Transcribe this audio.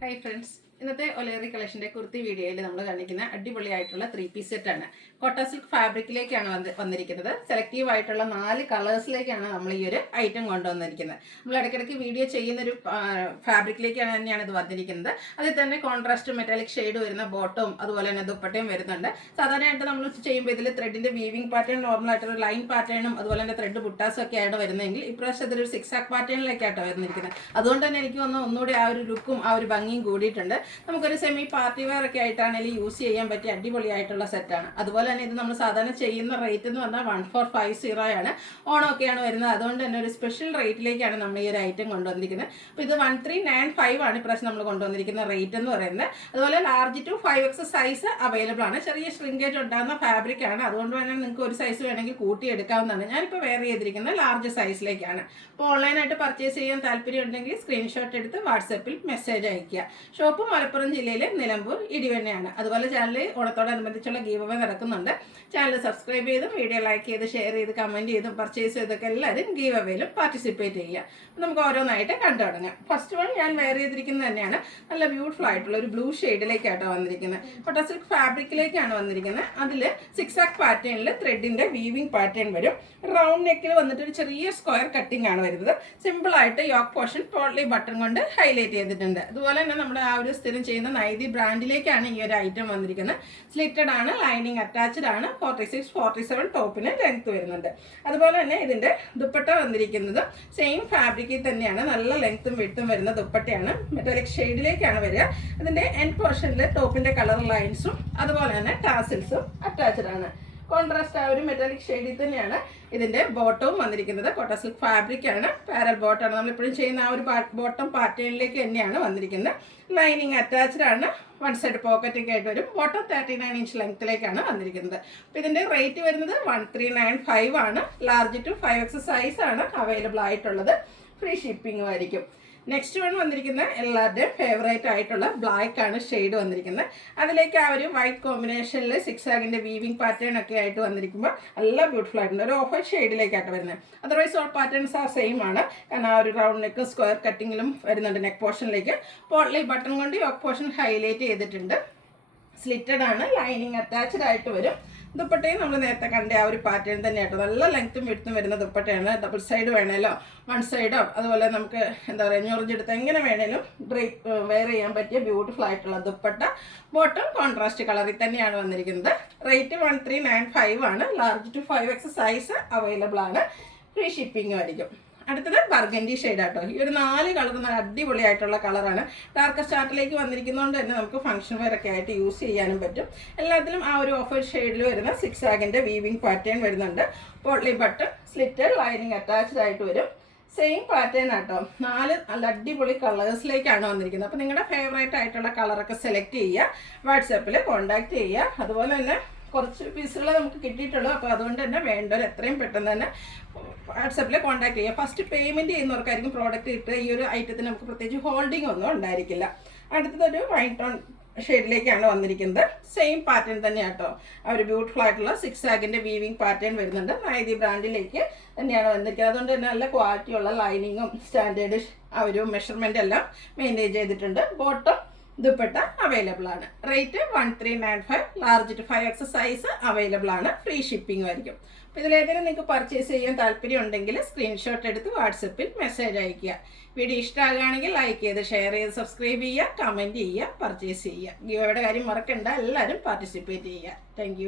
Hi friends, ഇന്നത്തെ ഒലേറി കളക്ഷൻ്റെ കുർത്തി വീഡിയോയിൽ നമ്മൾ കാണിക്കുന്ന അടിപൊളിയായിട്ടുള്ള 3 പീസ് സെറ്റാണ്. കോട്ട സിൽക്ക് ഫാബ്രിക്കിലേക്കാണ് വന്നിരിക്കുന്നത്. സെലക്റ്റീവ് ആയിട്ടുള്ള 4 കളേഴ്സിലേക്കാണ് നമ്മൾ ഈ ഒരു ഐറ്റം കൊണ്ടുവന്നിരിക്കുന്നത്. നമ്മൾ ഇടയ്ക്കിടയ്ക്ക് വീഡിയോ ചെയ്യുന്നൊരു ഫാബ്രിക്കിലേക്കാണ് തന്നെയാണ് ഇത് വന്നിരിക്കുന്നത്. അതിൽ തന്നെ കോൺട്രാസ്റ്റ് മെറ്റാലിക് ഷെയ്ഡ് വരുന്ന ബോട്ടവും അതുപോലെ തന്നെ ദുപ്പട്ടയും വരുന്നുണ്ട്. സാധാരണയായിട്ട് നമ്മൾ ചെയ്യുമ്പോൾ ഇതിൽ ത്രെഡിൻ്റെ വീവിംഗ് പാറ്റേൺ നോർമലായിട്ടൊരു ലൈൻ പാറ്റേണും അതുപോലെ തന്നെ ത്രെഡ് ബുട്ടാസും ഒക്കെ ആയിട്ട് വരുന്നതെങ്കിൽ ഇപ്രാവശ്യം അതൊരു 6 പാറ്റേണിലേക്കാട്ടോ വന്നിരിക്കുന്നത്. അതുകൊണ്ട് തന്നെ എനിക്ക് ഒന്നുകൂടി ആ ഒരു ലുക്കും ആ ഒരു ഭംഗിയും കൂടിയിട്ടുണ്ട്. നമുക്കൊരു സെമി പാർട്ടി വെയർ ഒക്കെ ആയിട്ടാണെങ്കിൽ യൂസ് ചെയ്യാൻ പറ്റിയ അടിപൊളിയായിട്ടുള്ള സെറ്റാണ്. അതുപോലെ തന്നെ ഇത് നമ്മൾ സാധാരണ ചെയ്യുന്ന റേറ്റ് എന്ന് പറഞ്ഞാൽ 1450 ആണ്. ഓണമൊക്കെയാണ് വരുന്നത്. അതുകൊണ്ട് തന്നെ ഒരു സ്പെഷ്യൽ റേറ്റിലേക്കാണ് നമ്മൾ ഈ ഒരു ഐറ്റം കൊണ്ടുവന്നിരിക്കുന്നത്. അപ്പോൾ ഇത് 1395 ആണ് ഇപ്രാവശ്യം നമ്മൾ കൊണ്ടുവന്നിരിക്കുന്ന റേറ്റ് എന്ന് പറയുന്നത്. അതുപോലെ large to 5X size available ആണ്. ചെറിയ ഷ്രിങ്കേജ് ഉണ്ടാകുന്ന ഫാബ്രിക് ആണ്. അതുകൊണ്ട് തന്നെ നിങ്ങൾക്ക് ഒരു സൈസ് വേണമെങ്കിൽ കൂട്ടിയെടുക്കാവുന്നതാണ്. ഞാനിപ്പോൾ വെയർ ചെയ്തിരിക്കുന്നത് ലാർജ് സൈസിലേക്കാണ്. അപ്പോൾ ഓൺലൈനായിട്ട് പർച്ചേസ് ചെയ്യാൻ താല്പര്യം ഉണ്ടെങ്കിൽ സ്ക്രീൻഷോട്ട് എടുത്ത് വാട്സപ്പിൽ മെസ്സേജ് അയയ്ക്കുക. ഷോപ്പ് മലപ്പുറം ജില്ലയിലെ നിലമ്പൂർ ഇടിവണ്ണയാണ്. അതുപോലെ ചാനൽ ഓണത്തോടനുബന്ധിച്ചുള്ള ഗീവ് അവേ നടക്കുന്നുണ്ട്. ചാനൽ സബ്സ്ക്രൈബ് ചെയ്തും വീഡിയോ ലൈക്ക് ചെയ്ത് ഷെയർ ചെയ്ത് കമൻറ്റ് ചെയ്തും പർച്ചേസ് ചെയ്തൊക്കെ എല്ലാവരും ഗീവ് അവേയിലും പാർട്ടിസിപ്പേറ്റ് ചെയ്യുക. നമുക്ക് ഓരോന്നായിട്ട് കണ്ടു തുടങ്ങാം. ഫസ്റ്റ് വൺ ഞാൻ വെയർ ചെയ്തിരിക്കുന്നത് തന്നെയാണ്. നല്ല ബ്യൂട്ടിഫുൾ ആയിട്ടുള്ള ഒരു ബ്ലൂ ഷെയ്ഡിലേക്കാട്ടോ വന്നിരിക്കുന്നത്. കോട്ട സിൽക്ക് ഫാബ്രിക്കിലേക്കാണ് വന്നിരിക്കുന്നത്. അതിൽ 6 പാറ്റേണിൽ ത്രെഡിൻ്റെ വീവിംഗ് പാറ്റേൺ വരും. റൗണ്ട് നെക്കിൽ വന്നിട്ട് ഒരു ചെറിയ സ്ക്വയർ കട്ടിംഗ് ആണ് വരുന്നത്. സിമ്പിളായിട്ട് യോക്ക് പോർഷൻ പോട്ട്ലി ബട്ടൺ കൊണ്ട് ഹൈലൈറ്റ് ചെയ്തിട്ടുണ്ട്. അതുപോലെ തന്നെ നമ്മുടെ ആ ഒരു സ്ഥിരം ചെയ്യുന്ന നൈതി ബ്രാൻഡിലേക്കാണ് ഈ ഒരു ഐറ്റം വന്നിരിക്കുന്നത്. സ്ലിറ്റഡ് ആണ്, ലൈനിങ് അറ്റാച്ച്ഡ് ആണ്. 46-47 ടോപ്പിന് ലെങ്ത് വരുന്നുണ്ട്. അതുപോലെ തന്നെ ഇതിൻ്റെ ദുപ്പട്ട വന്നിരിക്കുന്നത് സെയിം ഫാബ്രിക്കിൽ തന്നെയാണ്. നല്ല ലെങ്ത്തും വിഡ്ത്തും വരുന്ന ദുപ്പട്ടയാണ്. മെറ്റാലിക് ഷെയ്ഡിലേക്കാണ് വരിക. അതിൻ്റെ എൻഡ് പോർഷനിൽ ടോപ്പിൻ്റെ കളർ ലൈൻസും അതുപോലെ തന്നെ ടാസിൽസും അറ്റാച്ച്ഡ് ആണ്. കോൺട്രാസ്റ്റ് ആ ഒരു മെറ്റാലിക് ഷെയ്ഡിൽ തന്നെയാണ് ഇതിൻ്റെ ബോട്ടവും വന്നിരിക്കുന്നത്. കോട്ട സിൽക്ക് ഫാബ്രിക് ആണ്, പാരൽ ബോട്ടാണ്. നമ്മളിപ്പോഴും ചെയ്യുന്ന ആ ഒരു ബോട്ടം പാറ്റേണിലേക്ക് തന്നെയാണ് വന്നിരിക്കുന്നത്. ലൈനിങ് അറ്റാച്ച്ഡ് ആണ്. 1 സൈഡ് പോക്കറ്റൊക്കെ ആയിട്ട് വരും. ബോട്ടം 39 ഇഞ്ച് ലെങ്ത്തിലേക്കാണ് വന്നിരിക്കുന്നത്. അപ്പോൾ ഇതിൻ്റെ റേറ്റ് വരുന്നത് 1395 ആണ്. ലാർജ് ടു 5X സൈസാണ് അവൈലബിൾ ആയിട്ടുള്ളത്. ഫ്രീ ഷിപ്പിംഗും ആയിരിക്കും. നെക്സ്റ്റ് വൺ വന്നിരിക്കുന്ന എല്ലാവരുടെയും ഫേവറേറ്റ് ആയിട്ടുള്ള ബ്ലാക്ക് ആണ് ഷെയ്ഡ് വന്നിരിക്കുന്നത്. അതിലേക്ക് ആ ഒരു വൈറ്റ് കോമ്പിനേഷനിൽ 6 വീവിംഗ് പാറ്റേൺ ഒക്കെ ആയിട്ട് വന്നിരിക്കുമ്പോൾ നല്ല ബ്യൂട്ടിഫുൾ ആയിട്ടുണ്ട്. ഒരു ഓഫ് ഷെയ്ഡിലേക്കായിട്ട് വരുന്നത്. അതർവൈസ് ഓൾ പാറ്റേൺസ് ആ സെയിം ആണ്. കാരണം ആ ഒരു റൗണ്ട് നെക്ക് സ്ക്വയർ കട്ടിങ്ങിലും വരുന്നുണ്ട്. നെക്ക് പോർഷനിലേക്ക് പോട്ട്ലി ബട്ടൺ കൊണ്ട് യോക്ക് പോർഷൻ ഹൈലൈറ്റ് ചെയ്തിട്ടുണ്ട്. സ്ലിറ്റഡ് ആണ്, ലൈനിങ് അറ്റാച്ച്ഡ് ആയിട്ട് വരും. ദുപ്പട്ടയും നമ്മൾ നേരത്തെ കണ്ട ആ ഒരു പാറ്റേൺ തന്നെയായിട്ട് നല്ല ലെങ്ത്തും വിഡ്ത്തും വരുന്ന ദുപ്പട്ടയാണ്. ഡബിൾ സൈഡ് വേണേലോ 1 സൈഡോ അതുപോലെ നമുക്ക് എന്താ പറയുക ഞൊറിഞ്ഞെടുത്ത് എങ്ങനെ വേണേലും വെയർ ചെയ്യാൻ പറ്റിയ ബ്യൂട്ടിഫുൾ ആയിട്ടുള്ള ദുപ്പട്ട. ബോട്ടം കോൺട്രാസ്റ്റ് കളറിൽ തന്നെയാണ് വന്നിരിക്കുന്നത്. റേറ്റ് 1395 ആണ്. Large to 5X size available ആണ്. ഫ്രീ ഷിപ്പിംഗും ആയിരിക്കും. അടുത്തത് ബർഗൻഡി ഷെയ്ഡാട്ടോ. ഈ ഒരു 4 കളർ നല്ല അടിപൊളിയായിട്ടുള്ള കളറാണ്. ഡാർക്ക് സ്റ്റാർട്ടിലേക്ക് വന്നിരിക്കുന്നതുകൊണ്ട് തന്നെ നമുക്ക് ഫംഗ്ഷൻ വെയർ ഒക്കെ ആയിട്ട് യൂസ് ചെയ്യാനും പറ്റും. എല്ലാത്തിലും ആ ഒരു ഓഫ് ഷെയ്ഡിൽ വരുന്ന 6 വീവിംഗ് പാറ്റേൺ വരുന്നുണ്ട്. Potli button, slitted, lining attached ആയിട്ട് വരും. സെയിം പാറ്റേൺ ആട്ടോ. 4 നല്ല അടിപൊളി കളേഴ്സിലേക്കാണ് വന്നിരിക്കുന്നത്. അപ്പോൾ നിങ്ങളുടെ ഫേവറേറ്റ് ആയിട്ടുള്ള കളറൊക്കെ സെലക്ട് ചെയ്യുക. വാട്സാപ്പിൽ കോൺടാക്റ്റ് ചെയ്യുക. അതുപോലെ തന്നെ കുറച്ച് പീസുകൾ നമുക്ക് കിട്ടിയിട്ടുള്ളൂ. അപ്പോൾ അതുകൊണ്ട് തന്നെ വേണ്ടവർ എത്രയും പെട്ടെന്ന് തന്നെ വാട്സാപ്പിൽ കോൺടാക്ട് ചെയ്യുക. ഫസ്റ്റ് പേയ്മെൻറ്റ് ചെയ്യുന്നവർക്കായിരിക്കും പ്രോഡക്റ്റ് കിട്ടുക. ഈ ഒരു ഐറ്റത്തിന് നമുക്ക് പ്രത്യേകിച്ച് ഹോൾഡിംഗ് ഒന്നും ഉണ്ടായിരിക്കില്ല. അടുത്തതൊരു വൈറ്റ് ടോൺ ഷെയ്ഡിലേക്കാണ് വന്നിരിക്കുന്നത്. സെയിം പാറ്റേൺ തന്നെയാട്ടോ. ആ ഒരു ബ്യൂട്ടിഫുൾ ആയിട്ടുള്ള 6 വീവിംഗ് പാറ്റേൺ വരുന്നുണ്ട്. നൈതി ബ്രാൻഡിലേക്ക് തന്നെയാണ് വന്നിരിക്കുന്നത്. അതുകൊണ്ട് തന്നെ നല്ല ക്വാളിറ്റിയുള്ള ലൈനിങ്ങും സ്റ്റാൻഡേർഡ് ആ ഒരു മെഷർമെൻ്റ് എല്ലാം മെയിൻറ്റെയിൻ ചെയ്തിട്ടുണ്ട്. ബോട്ടം ദുപ്പട്ട അവൈലബിൾ ആണ്. Rate 1395. Large to 5X size available ആണ്. ഫ്രീ ഷിപ്പിംഗും ആയിരിക്കും. അപ്പോൾ ഇതിലേതെങ്കിലും നിങ്ങൾക്ക് പർച്ചേസ് ചെയ്യാൻ താല്പര്യം ഉണ്ടെങ്കിൽ സ്ക്രീൻഷോട്ട് എടുത്ത് വാട്സപ്പിൽ മെസ്സേജ് അയയ്ക്കുക. വീഡിയോ ഇഷ്ടമാകുകയാണെങ്കിൽ ലൈക്ക് ചെയ്ത് ഷെയർ ചെയ്ത് സബ്സ്ക്രൈബ് ചെയ്യുക, കമൻറ്റ് ചെയ്യുക, പർച്ചേസ് ചെയ്യുക. ഗിവ് അവേയുടെ കാര്യം മറക്കണ്ട. എല്ലാവരും പാർട്ടിസിപ്പേറ്റ് ചെയ്യുക. താങ്ക്